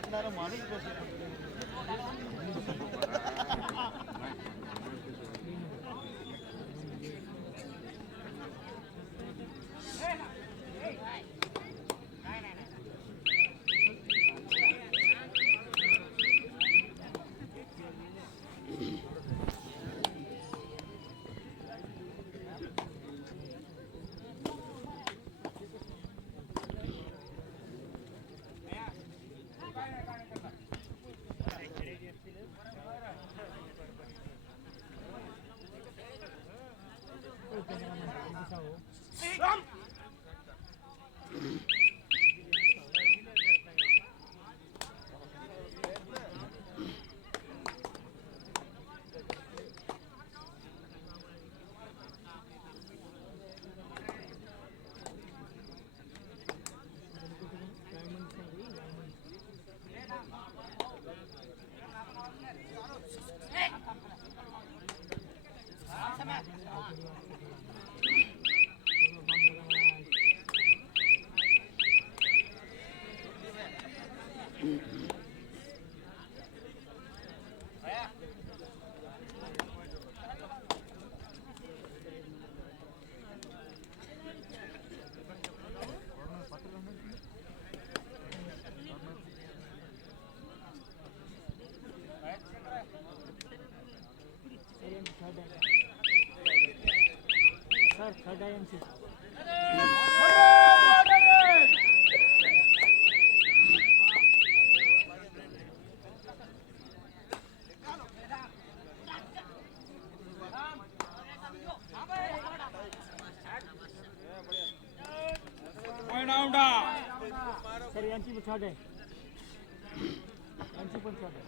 काढणारा माणूस Mm-hmm. Sir यांची पण आहे. यांची पण आहे.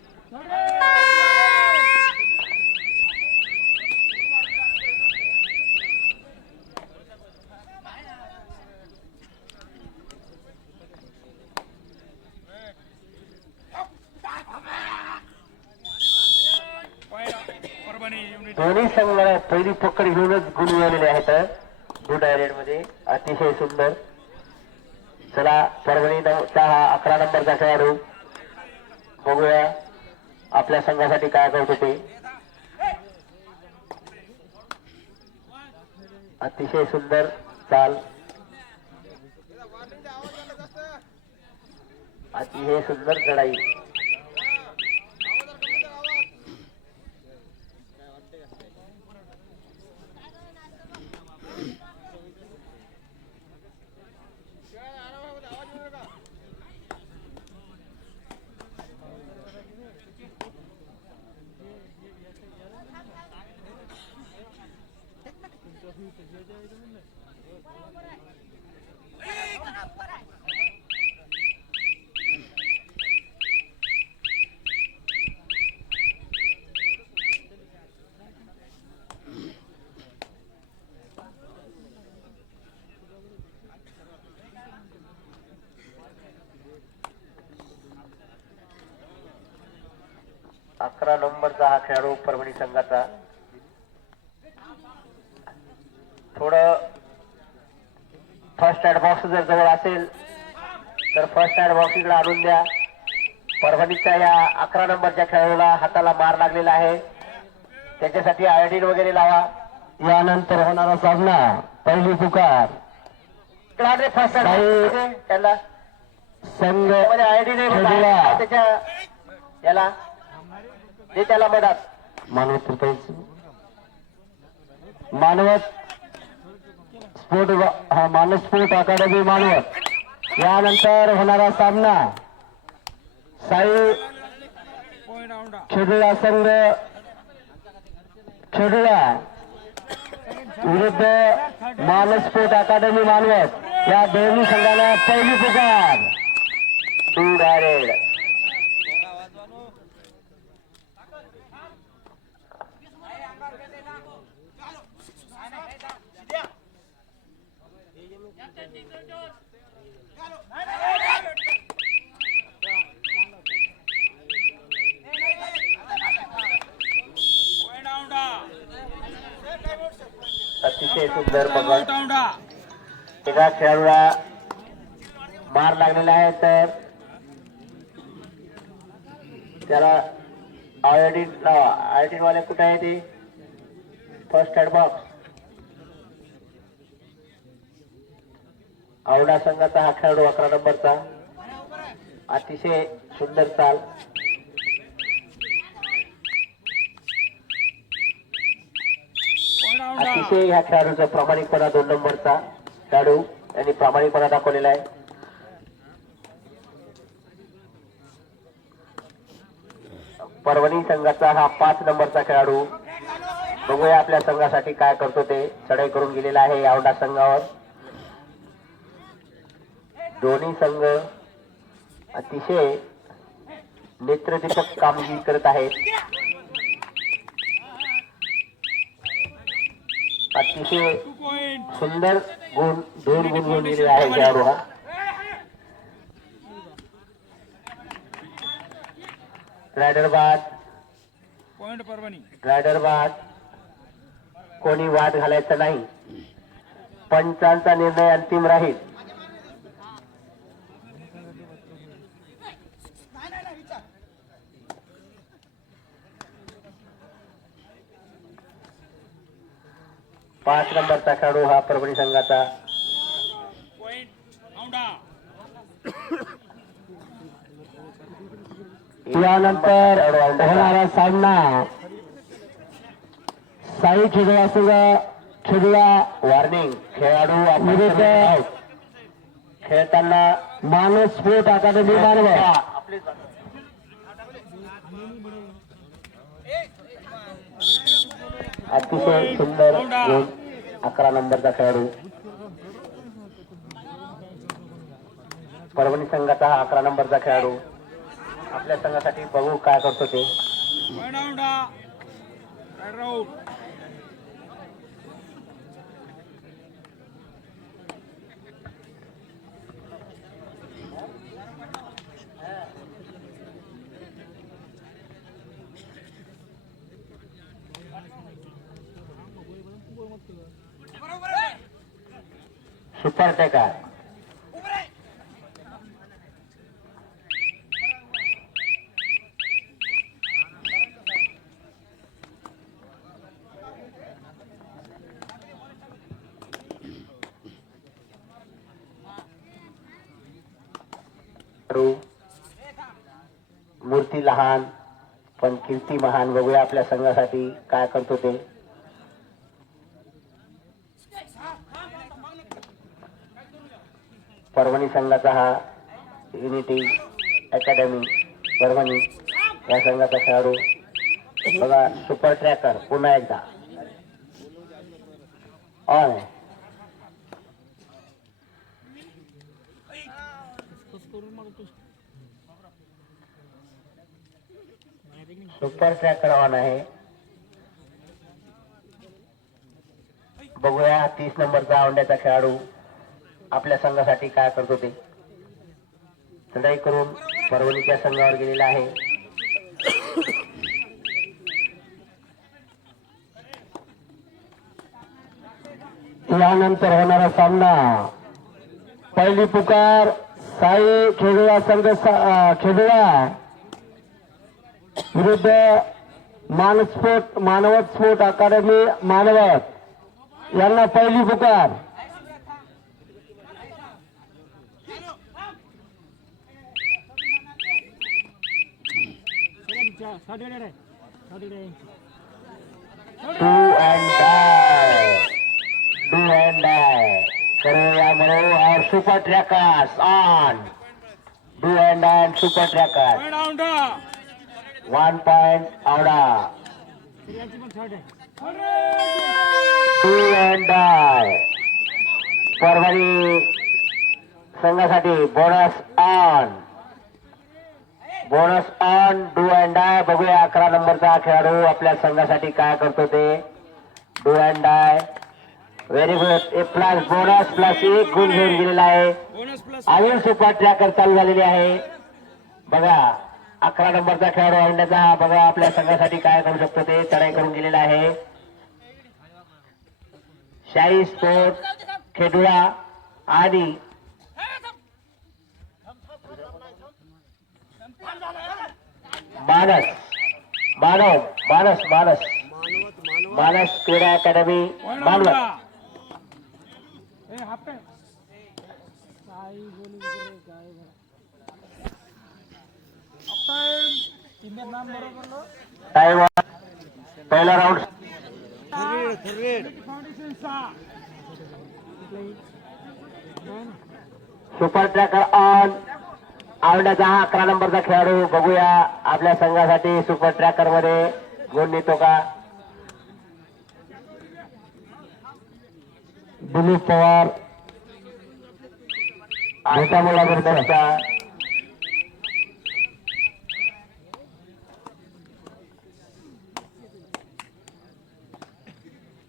दोन्ही संघाला पहिली पकड घेऊनच गुण मिळवलेले आहेत गुड आयलंडमध्ये अतिशय सुंदर. चला परभणी चा हा अकरा नंबरचा खेळाडू बघूया आपल्या संघासाठी काय करतो ते. अतिशय सुंदर चाल. अतिशय सुंदर चढाई अकरा नंबरचा हा खेळाडू परभणी संघाचा. थोडं फर्स्ट एड बॉक्स जर जवळ असेल तर फर्स्ट एड बॉक्स इकडे आणून द्या. परभणीच्या या अकरा नंबरच्या खेळाडूला हाताला मार लागलेला आहे. त्याच्यासाठी आयोडीन वगैरे लावा. यानंतर होणारा सामना पहिली पुकार. फर्स्ट त्याला. संघ त्याच्या याला. हे त्याला मदत मानवत रुपयाची मानवत स्पोर्ट हा मानव स्पोर्ट अकादमी मानवत. यानंतर होणारा सामना. साई खेडुळा संघ. खेडुळा विरुद्ध मानव स्पोर्ट अकादमी मानवत. या दोन्ही संघाला पहिली पुकार. टू डायरेड अतिशय सुंदर एका खेळाडूला मार लागलेला आहे तर त्याला आयोडीन आयोडीन वाले कुठे आहे ते? फर्स्ट एड बॉक्स आवडा संघाचा हा खेळाडू अकरा नंबरचा. अतिशय सुंदर चाल. अतिशय ह्या खेळाडूचा प्रामाणिकपणा दोन नंबरचा. खेळाडू यांनी प्रामाणिकपणा दाखवलेला आहे. परभणी संघाचा हा पाच नंबरचा खेळाडू. बघूया आपल्या संघासाठी काय करतो ते. चढाई करून गेलेला आहे आवडा संघावर. दोन्ही संघ अतिशय नेत्रदीपक कामगिरी करत आहेत. अतिशय सुंदर गुण दोन गुण घेऊन आहे खेळाडू हा रायडर बाद रायडर बाद कोणी वाद घालायचा नाही. पंचांचा निर्णय अंतिम राहील. पाच नंबरचा खेळाडू हा परभणी संघाचा पॉइंट यानंतर होणारा सामना साई खेळा संघ वॉर्निंग खेळाडू विरुद्ध खेळताना मानस स्पोर्ट अकादमी मानव अतिशय सुंदर गुण अकरा नंबरचा खेळाडू. परभणी संघाचा हा अकरा नंबरचा खेळाडू. आपल्या संघासाठी बघू काय करतो ते. पॉइंट औंढा मूर्ती लहान पण कीर्ती महान. बघूया आपल्या संघासाठी काय करतो ते. परभणी संघाचा हा युनिटी अकॅडमी परभणी या संघाचा खेळाडू. बघा सुपर ट्रॅकर पुन्हा एकदा. ऑन सुपर ट्रॅकर ऑन आहे. बघूया तीस नंबरचा आवड्याचा खेळाडू. आपल्या संघासाठी काय करतो ते? चढाई करून परवणीच्या संघावर गेलेला आहे. यानंतर होणारा सामना. पहिली पुकार साई खेडुळा संघ खेडुळा विरुद्ध मानस्फोट मानवत स्फोट अकादमी मानवत. यांना पहिली पुकार. Do and die do and die करूया म्हणू और super tackles on do and die and super tackle one point Aundha do and die Parbhani संघासाठी bonus on bonus on do and die बघूया अकरा नंबरचा खेळाडू आपल्या संघासाठी काय करतो ते. Do and die very good A plus bonus plus एक गुण घेऊन गेलेला आहे. अजून सुपर ट्रॅकर चालू झालेली आहे. बघा अकरा नंबरचा खेळाडू आणण्याचा बघा आपल्या संघासाठी काय करू शकतो ते. चढाई करून गेलेला आहे. शाही स्पोर्ट खेडुळा आणि मानस मानव मानस मानस। मानस क्रीडा अकॅडमी पॉईंट मानवत टाइम पहिला राऊंड सुपर ट्रॅकर ऑन। आवडण्याचा हा अकरा नंबरचा खेळाडू बघूया. आपल्या संघासाठी सुपर ट्रॅकरमध्ये गुण नेतो का? दिलीप पवार. मोठ्या मुलाबरोबरचा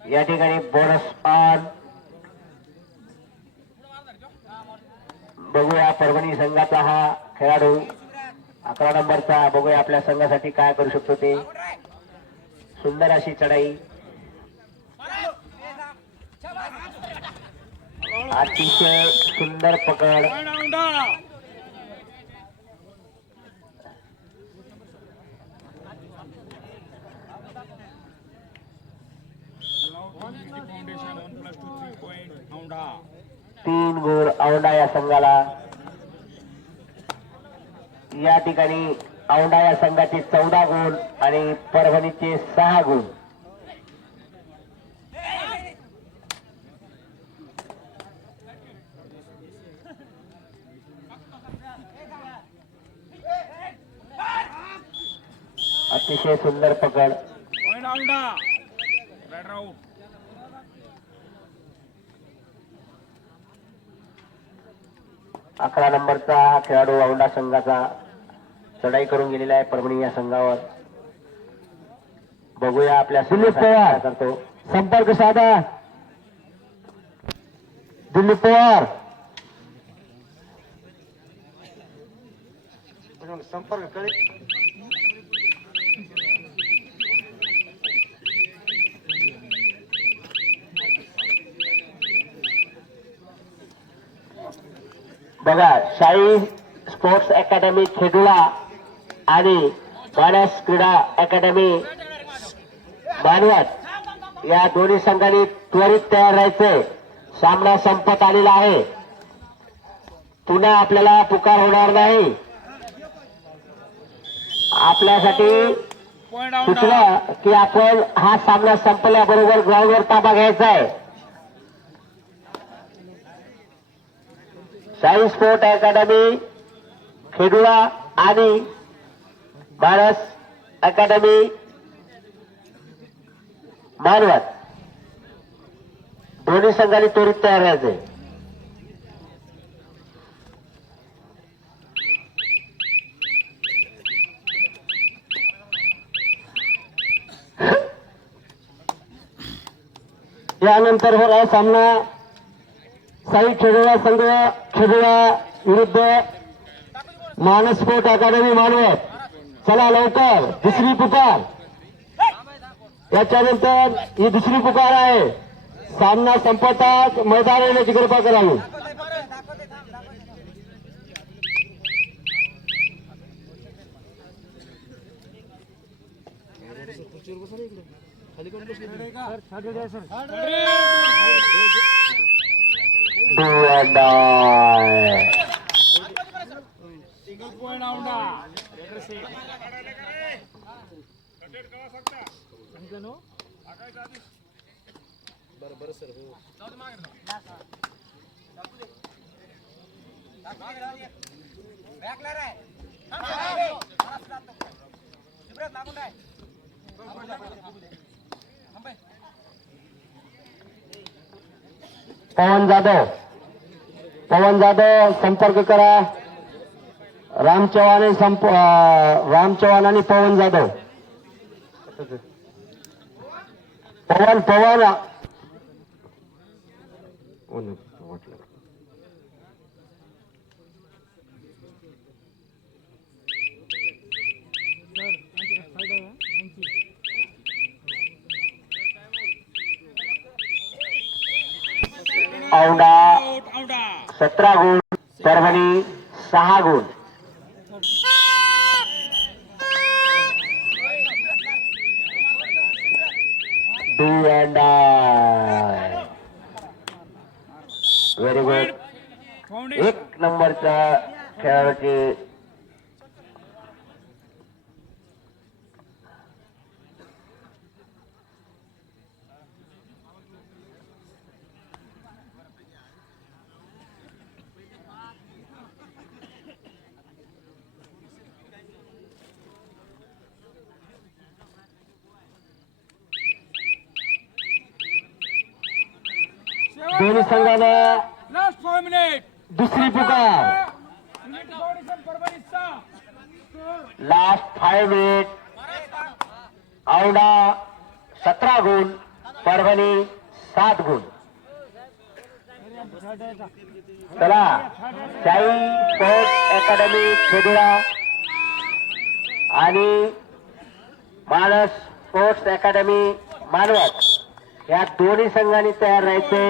या ठिकाणी बोनस ऑन बघूया परभणी संघाचा हा खेळाडू अकरा नंबरचा बघूया आपल्या संघासाठी काय करू शकतो ते. सुंदर अशी चढाई. अतिशय सुंदर पकड. तीन गोर औंढा या संघाला. या ठिकाणी औंढा या संघाचे चौदा गुण आणि परभणीचे सहा गुण. अतिशय सुंदर पकड. अकरा नंबरचा खेळाडू औंढा संघाचा. चढाई करून गेलेला आहे परभणी या संघावर. बघूया आपल्या दिलीप पवार. करतो. संपर्क साधा. दिलीप पवार. संपर्क बघा शाही स्पोर्ट्स अकॅडमी खेडुळा आणि मानस क्रीडा अकॅडमी मानवत या दोन्ही संघांनी त्वरित तयार राहायचंय. सामना संपत आलेला आहे. पुन्हा आपल्याला पुकार होणार नाही. आपल्यासाठी सुचलं की आपण हा सामना संपल्याबरोबर ग्राउंडवर ताबा घ्यायचा आहे साई स्पोर्ट अकॅडमी खेडुळा आणि मानस अकादमी मानवत. दोन्ही संघाने त्वरित तयार राहायचे यानंतर होणार सामना. साई खेडुळा संघ खेडुळा विरुद्ध मानस स्पोर्ट मानवत. चला लवकर दुसरी पुकार. याच्यानंतर ही दुसरी पुकार आहे. सामना संपताच मैदान येण्याची कृपा करावी. Sir Do and die. Single point Aundha सांगतो पवन जाधव पवन जाधव संपर्क करा. राम चव्हाण आणि संप राम चव्हाण आणि पवन जाधव. पवन पवन. आउंडा सतरा गुण परभणी सहा गुण. एक नंबरचा खेळाडूची दोन्ही संघानं लास्ट फाइव मिनिट दुसरी पुकार लास्ट फाईव्ह मिनिट औडा सतरा गुण परभणी सात गुण. चला शाही स्पोर्ट्स अकॅडमी खेडुळा आणि मानस स्पोर्ट्स अकॅडमी मानवत. या दोन्ही संघांनी तयार राहायचे.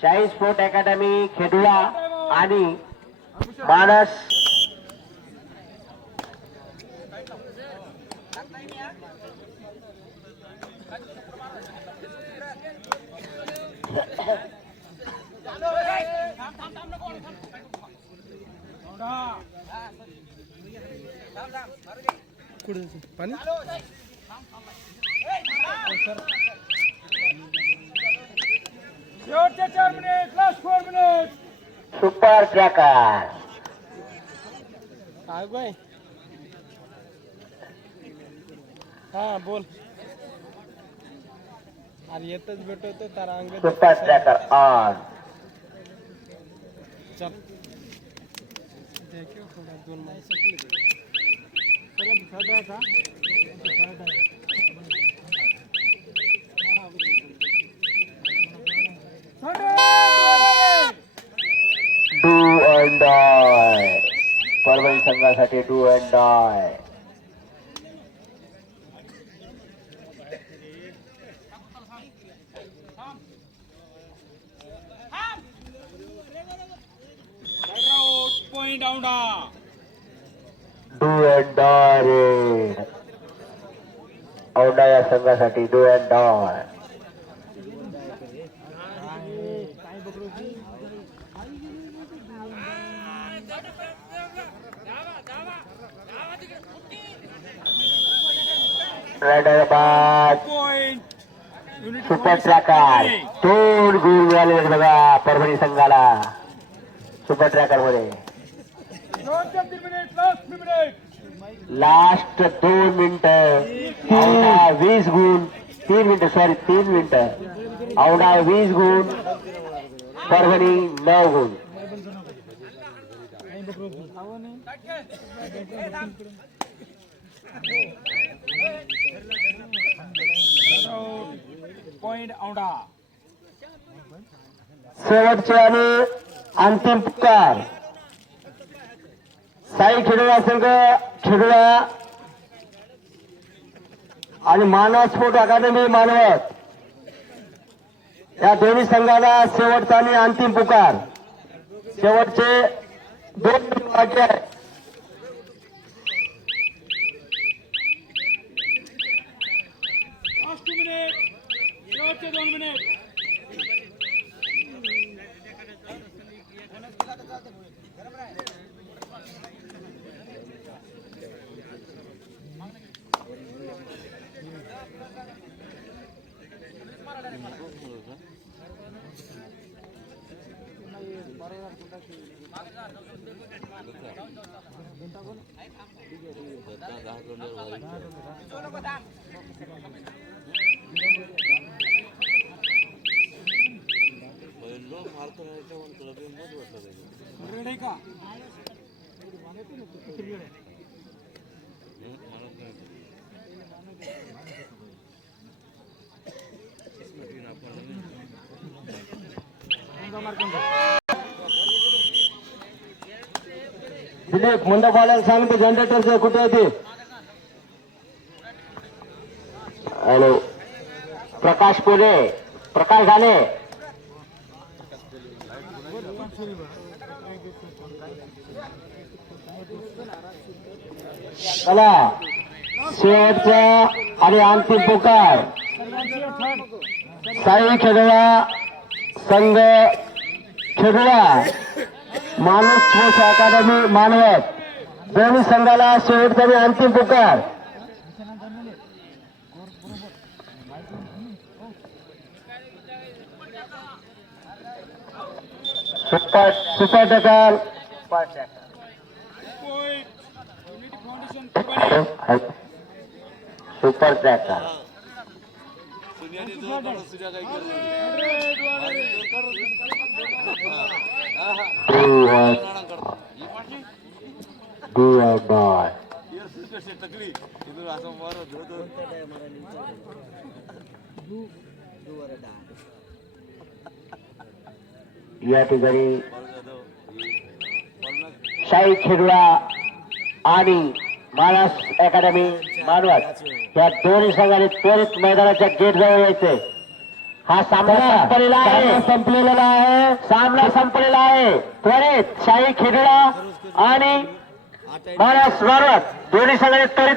शाही स्पोर्ट अकॅडमी खेडुळा आणि मानस. पाणी? चार minute last four minute super tackle काय बाय हा बोल. अरे येतच भेटवतो तारा अंग सुपर ट्रॅकर ऑन चल. देखील थोडा दोन माहिती डू अँड डाय परभणी संघासाठी do and die do and die रे औंढा या संघासाठी do and die unity super tackle. दोन गुण मिळाले बघा परभणी संघाला. सुपर ट्रॅकरमध्ये लास्ट दोन मिनिट. दोन वीस गुण. तीन मिनिट सॉरी तीन मिनिट. औडा वीस गुण. परभणी नऊ गुण. पॉइंट औंढा शेवटचे आणि अंतिम पुकार. साई खेडुळा संघ खेडुळा आणि मानव स्पोर्ट अकादमी मानवत. या दोन्ही संघाला शेवटचा आणि अंतिम पुकार. शेवटचे दोन मिनिट रेडी का दिलीप मंडपवाल्याला सांगतो जनरेटरचं कुठे आहे ते? हॅलो. प्रकाश पोले प्रकाश झाले. चला. शेवटचा आणि अंतिम पुकार. साई खेडला संघ खेडला माणूस स्पोर्ट्स अकादमी मानवत. दोन्ही संघाला शेवटचा आणि अंतिम पुकार. Super super tackle super tackle boy या ठिकाणी शाही खेडुळा आणि मानस अकॅडमी मानवत या दोन्ही संघाने त्वरित मैदानाच्या गेट जवळ यायचे हा सामना संपलेला आहे. संपलेला आहे. सामना संपलेला आहे. त्वरित शाही खेडुळा आणि मानस मानवत दोन्ही संघाने त्वरित